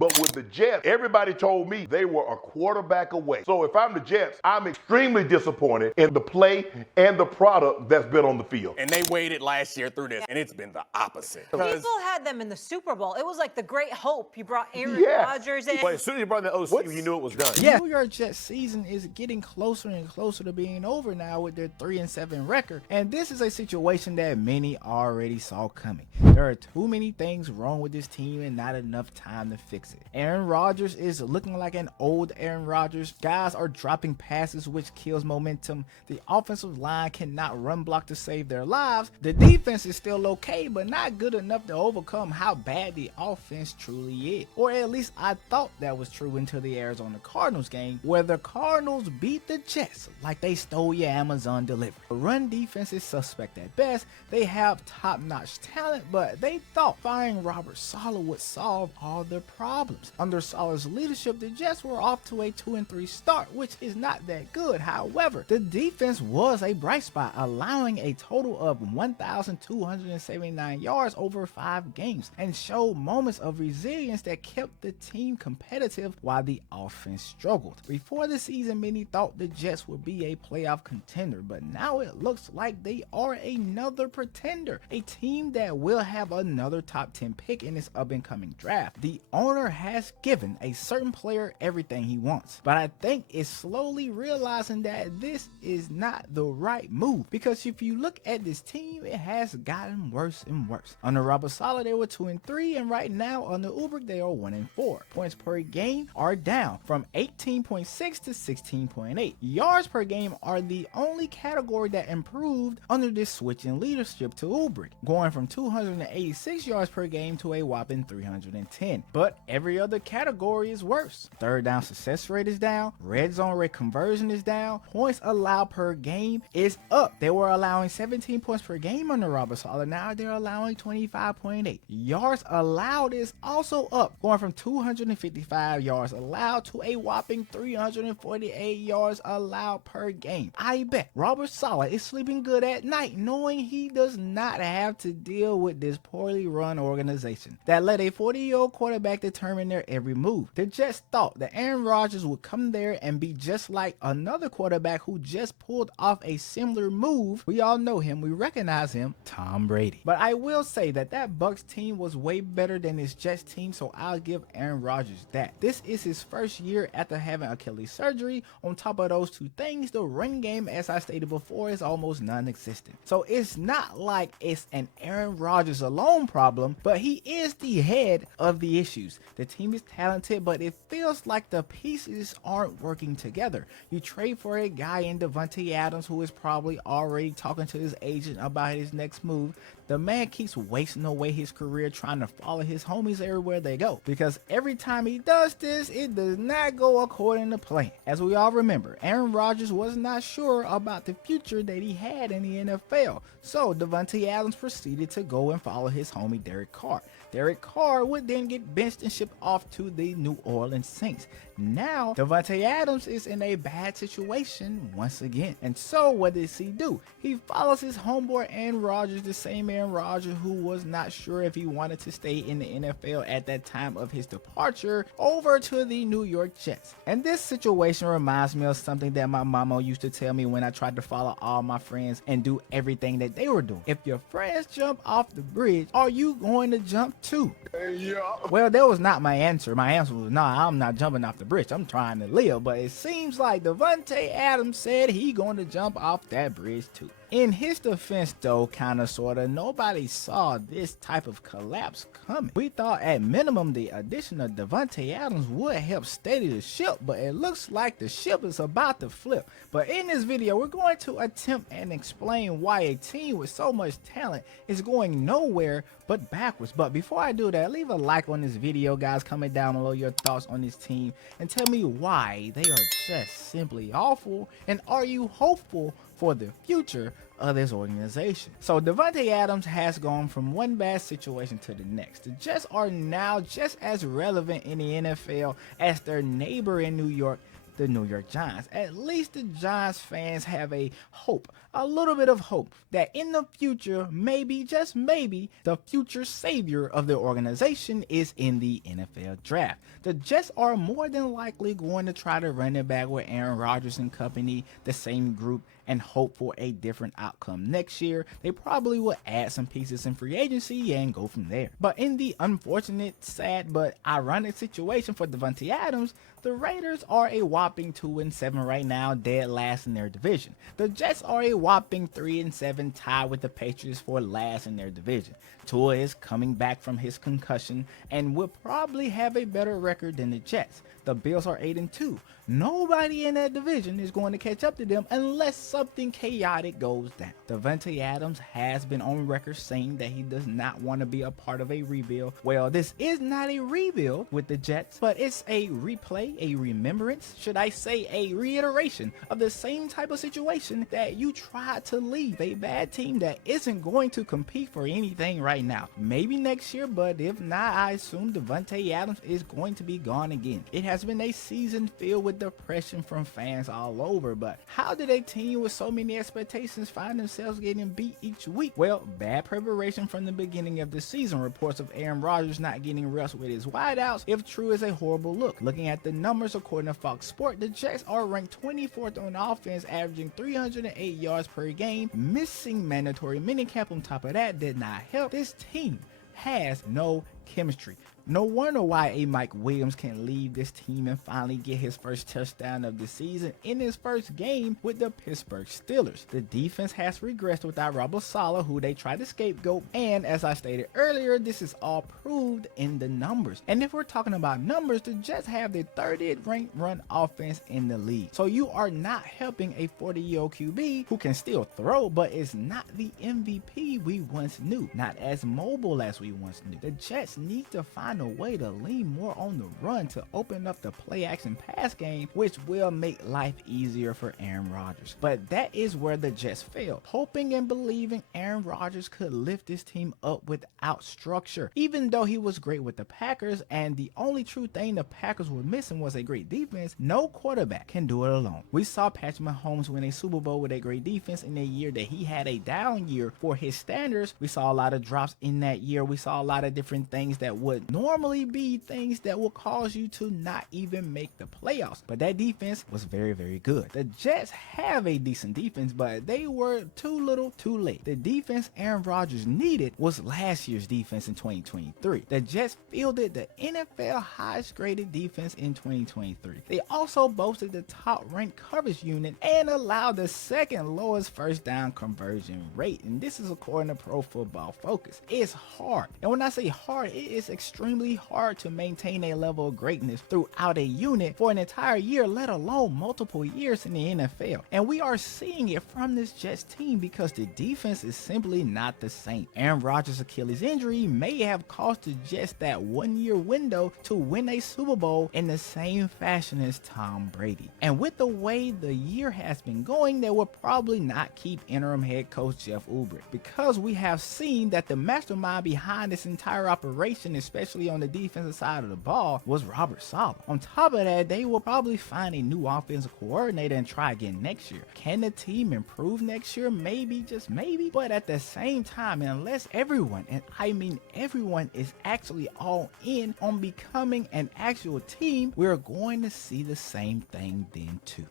But with the Jets, everybody told me they were a quarterback away. So if I'm the Jets, I'm extremely disappointed in the play and the product that's been on the field. And they waited last year through this, and it's been the opposite. People had them in the Super Bowl. It was like the great hope. You brought Aaron Rodgers in. But as soon as you brought the OC, you knew it was done. Yeah, New York Jets season is getting closer and closer to being over now with their 3-7 record. And this is a situation that many already saw coming. There are too many things wrong with this team and not enough time to fix it. Aaron Rodgers is looking like an old Aaron Rodgers. Guys are dropping passes, which kills momentum. The offensive line cannot run block to save their lives. The defense is still okay, but not good enough to overcome how bad the offense truly is. Or at least I thought that was true until the Arizona Cardinals game, where the Cardinals beat the Jets like they stole your Amazon delivery. The run defense is suspect at best. They have top-notch talent, but they thought firing Robert Saleh would solve all their problems. Under Saleh's leadership, the Jets were off to a 2-3 start, which is not that good. However, the defense was a bright spot, allowing a total of 1,279 yards over 5 games, and showed moments of resilience that kept the team competitive while the offense struggled. Before the season, many thought the Jets would be a playoff contender, but now it looks like they are another pretender, a team that will have another top 10 pick in this up-and-coming draft. The owner has given a certain player everything he wants, but I think it's slowly realizing that this is not the right move, because if you look at this team, it has gotten worse and worse. Under Robert Saleh, they were 2-3, and right now under Ulbrich, they are 1-4. Points per game are down from 18.6 to 16.8. Yards per game are the only category that improved under this switch in leadership to Ulbrich, going from 286 yards per game to a whopping 310. But every other category is worse. Third down success rate is down, red zone rate conversion is down, points allowed per game is up. They were allowing 17 points per game under Robert Saleh, now they're allowing 25.8. Yards allowed is also up, going from 255 yards allowed to a whopping 348 yards allowed per game. I bet Robert Saleh is sleeping good at night knowing he does not have to deal with this poorly run organization that let a 40-year-old quarterback determine their every move. The Jets thought that Aaron Rodgers would come there and be just like another quarterback who just pulled off a similar move. We all know him, we recognize him, Tom Brady. But I will say that Bucs team was way better than this Jets team, so I'll give Aaron Rodgers that. This is his first year after having Achilles surgery. On top of those two things, the run game, as I stated before, is almost non-existent. So it's not like it's an Aaron Rodgers alone problem, but he is the head of the issues. The team is talented, but it feels like the pieces aren't working together. You trade for a guy in Davante Adams who is probably already talking to his agent about his next move. The man keeps wasting away his career trying to follow his homies everywhere they go, because every time he does this, it does not go according to plan. As we all remember, Aaron Rodgers was not sure about the future that he had in the NFL, so Davante Adams proceeded to go and follow his homie Derek Carr. Derek Carr would then get benched and shipped off to the New Orleans Saints. Now, Davante Adams is in a bad situation once again. And so what does he do? He follows his homeboy Aaron Rodgers, the same Aaron Rodgers who was not sure if he wanted to stay in the NFL at that time of his departure, over to the New York Jets. And this situation reminds me of something that my mama used to tell me when I tried to follow all my friends and do everything that they were doing. If your friends jump off the bridge, are you going to jump too? Yeah. Well, that was not my answer. My answer was, no, I'm not jumping off the bridge. I'm trying to live. But it seems like Davante Adams said he going to jump off that bridge too. In his defense though, kinda sorta, nobody saw this type of collapse coming. We thought at minimum the addition of Davante Adams would help steady the ship, but it looks like the ship is about to flip. But in this video, we're going to attempt and explain why a team with so much talent is going nowhere but backwards. But before I do that, leave a like on this video, guys. Comment down below your thoughts on this team and tell me why they are just simply awful, and are you hopeful for the future of this organization? So Davante Adams has gone from one bad situation to the next. The Jets are now just as relevant in the NFL as their neighbor in New York, the New York Giants. At least the Giants fans have a hope, a little bit of hope, that in the future, maybe, just maybe, the future savior of the organization is in the NFL draft. The Jets are more than likely going to try to run it back with Aaron Rodgers and company, the same group, and hope for a different outcome next year. They probably will add some pieces in free agency and go from there. But in the unfortunate, sad, but ironic situation for Davante Adams, the Raiders are a whopping 2-7 right now, dead last in their division. The Jets are a whopping 3-7, tied with the Patriots for last in their division. Tua is coming back from his concussion and will probably have a better record than the Jets. The Bills are 8-2. Nobody in that division is going to catch up to them unless something chaotic goes down. Davante Adams has been on record saying that he does not want to be a part of a rebuild. Well, this is not a rebuild with the Jets, but it's a replay, a remembrance, should I say a reiteration of the same type of situation that you tried to leave a bad team that isn't going to compete for anything right now. Maybe next year, but if not, I assume Davante Adams is going to be gone again. It has been a season filled with depression from fans all over, but how did a team with so many expectations find themselves getting beat each week? Well, bad preparation from the beginning of the season. Reports of Aaron Rodgers not getting rest with his wideouts, if true, is a horrible look. Looking at the numbers according to Fox Sports, the Jets are ranked 24th on offense, averaging 308 yards per game, missing mandatory minicamp. On top of that did not help. This team has no chemistry. No wonder why a Mike Williams can leave this team and finally get his first touchdown of the season in his first game with the Pittsburgh Steelers. The defense has regressed without Robert Saleh, who they tried to scapegoat, and as I stated earlier, this is all proved in the numbers. And if we're talking about numbers, the Jets have the 30th ranked run offense in the league. So you are not helping a 40-year-old QB who can still throw, but is not the MVP we once knew, not as mobile as we once knew. The Jets need to find a way to lean more on the run to open up the play action pass game, which will make life easier for Aaron Rodgers. But that is where the Jets failed, hoping and believing Aaron Rodgers could lift this team up without structure. Even though he was great with the Packers, and the only true thing the Packers were missing was a great defense, no quarterback can do it alone. We saw Patrick Mahomes win a Super Bowl with a great defense in a year that he had a down year for his standards. We saw a lot of drops in that year. We saw a lot of different things that would normally be things that will cause you to not even make the playoffs, but that defense was very, very good. The Jets have a decent defense, but they were too little too late. The defense Aaron Rodgers needed was last year's defense in 2023. The Jets fielded the NFL highest graded defense in 2023. They also boasted the top ranked coverage unit and allowed the second lowest first down conversion rate, and this is according to Pro Football Focus. It's hard, and when I say hard, it is extremely hard to maintain a level of greatness throughout a unit for an entire year, let alone multiple years in the NFL. And we are seeing it from this Jets team because the defense is simply not the same. Aaron Rodgers' Achilles injury may have cost the Jets that 1 year window to win a Super Bowl in the same fashion as Tom Brady. And with the way the year has been going, they will probably not keep interim head coach Jeff Ulbrich, because we have seen that the mastermind behind this entire operation, especially on the defensive side of the ball, was Robert Saleh. On top of that, they will probably find a new offensive coordinator and try again next year. Can the team improve next year? Maybe, just maybe. But at the same time, unless everyone, and I mean everyone, is actually all in on becoming an actual team, we're going to see the same thing then too.